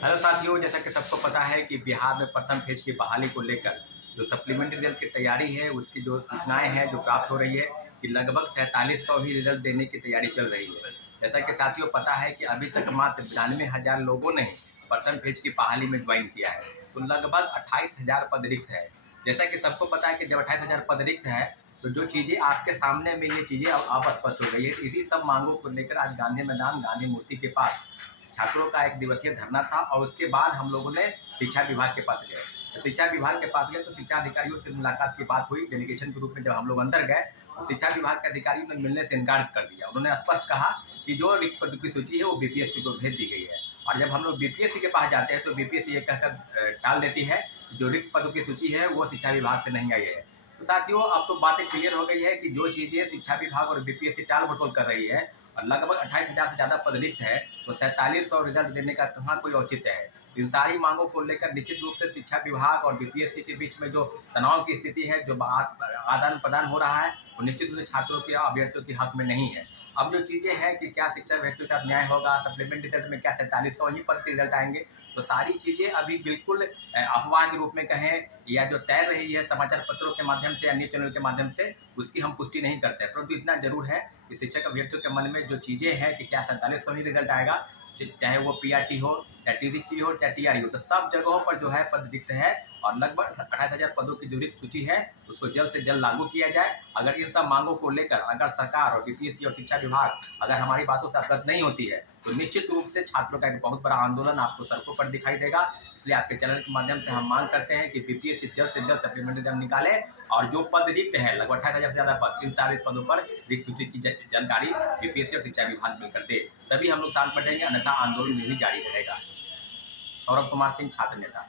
Hello साथियों, जैसा कि सबको पता है कि बिहार में प्रथम फेज की बहाली को लेकर जो सप्लीमेंट्री रिजल्ट की तैयारी है, उसकी जो सूचनाएं हैं जो प्राप्त हो रही है कि लगभग 4700 ही रिजल्ट देने की तैयारी चल रही है। जैसा कि साथियों पता है कि अभी तक मात्र 92,000 लोगों ने प्रथम फेज की बहाली में ज्वाइन किया है, तो लगभग 28,000 पद रिक्त है। जैसा कि सबको पता है कि जब 28,000 पद रिक्त है, तो जो चीज़ें आपके सामने में ये चीज़ें अब स्पष्ट हो गई है। इसी सब मांगों को लेकर आज गांधी मैदान गांधी मूर्ति के पास छात्रों का एक दिवसीय धरना था और उसके बाद हम लोगों ने शिक्षा विभाग के पास गए। जब शिक्षा विभाग के पास गए तो शिक्षा अधिकारियों से मुलाकात की बात हुई। डेलीगेशन के रूप में जब हम लोग अंदर गए तो शिक्षा विभाग के अधिकारियों ने मिलने से इनकार कर दिया। उन्होंने स्पष्ट कहा कि जो रिक्त पदों की सूची है वो बीपीएससी को भेज दी गई है, और जब हम लोग बीपीएससी के पास जाते हैं तो बीपीएससी ये कहकर टाल देती है कि जो रिक्त पदों की सूची है वो शिक्षा विभाग से नहीं आई है। तो साथियों, अब तो बातें क्लियर हो गई है कि जो चीज़ें शिक्षा विभाग और बीपीएससी टाल मटोल कर रही है और लगभग 28,000 से ज़्यादा पद रिक्त है, तो 4700 रिजल्ट देने का कहाँ कोई औचित्य है। इन सारी मांगों को लेकर निश्चित रूप से शिक्षा विभाग और बीपीएससी के बीच में जो तनाव की स्थिति है, जो आदान प्रदान हो रहा है, वो निश्चित रूप से छात्रों के अभ्यर्थियों के हक में नहीं है। अब जो चीज़ें हैं कि क्या शिक्षा अभ्यर्थियों के साथ न्याय होगा, सप्लीमेंट्री रिजल्ट में क्या 4700 ही पद के रिजल्ट आएंगे, तो सारी चीज़ें अभी बिल्कुल अफवाह के रूप में कहें या जो तैर रही है समाचार पत्रों के माध्यम से या न्यूज चैनल के माध्यम से, उसकी हम पुष्टि नहीं करते हैं। परंतु इतना जरूर है कि शिक्षक अभ्यर्थियों के मन में जो चीज़ें हैं कि क्या 4700 ही रिजल्ट आएगा, चाहे वो पीआरटी हो, चाहे टीजीटी हो, चाहे टीआरई हो, तो सब जगहों पर जो है पद रिक्त है और लगभग 28,000 पदों की जो रिक्त सूची है उसको जल्द से जल्द लागू किया जाए। अगर इन सब मांगों को लेकर अगर सरकार और बीपीएससी और शिक्षा विभाग अगर हमारी बातों से अवगत नहीं होती है, तो निश्चित रूप से छात्रों का एक बहुत बड़ा आंदोलन आपको सड़कों पर दिखाई देगा। इसलिए आपके चैनल के माध्यम से हम मांग करते हैं कि बीपीएससी जल्द से जल्द सप्लीमेंट्री एग्जाम निकाले और जो पद रिक्त है लगभग 28,000 से ज़्यादा पद, इन सारे पदों पर रिक्त सूची की जानकारी बीपीएससी और शिक्षा विभाग मिलकर दे, तभी हम लोग शांत बैठेंगे, अन्यथा आंदोलन भी जारी रहेगा। सौरभ कुमार सिंह, छात्र नेता।